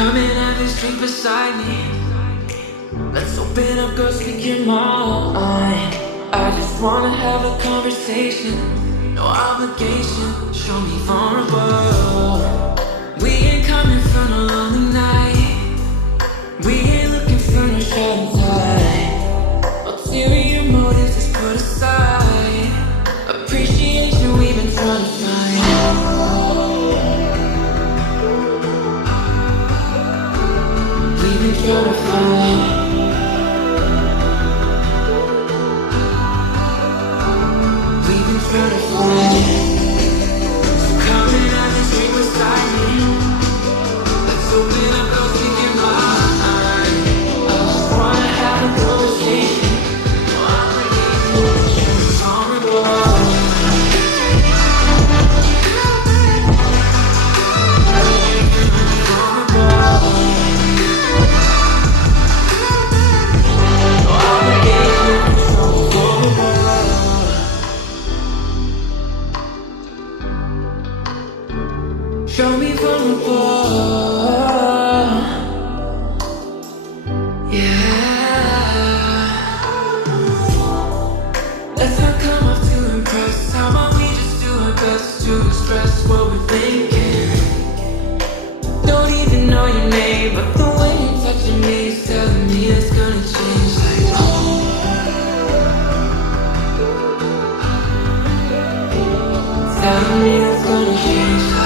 Come and have this drink beside me. Let's open up, girl, speak your mind. I just wanna have a conversation, no obligation. Show me vulnerable. We ain't coming from a lonely night. We ain't looking for no shot inside. Ulterior motives is put aside. Appreciation we've been trying to find. We've been trying to find. We've been trying to find. So come and have a drink beside me. Let's open up, go speak your mind. I just wanna have a conversation. No obligation, vulnerable. Show me vulnerable. Yeah. Let's not come off too impressed. How about we just do our best to express what we're thinking? Don't even know your name, but the way you're touching me is telling me it's gonna change. Like, telling me it's gonna change.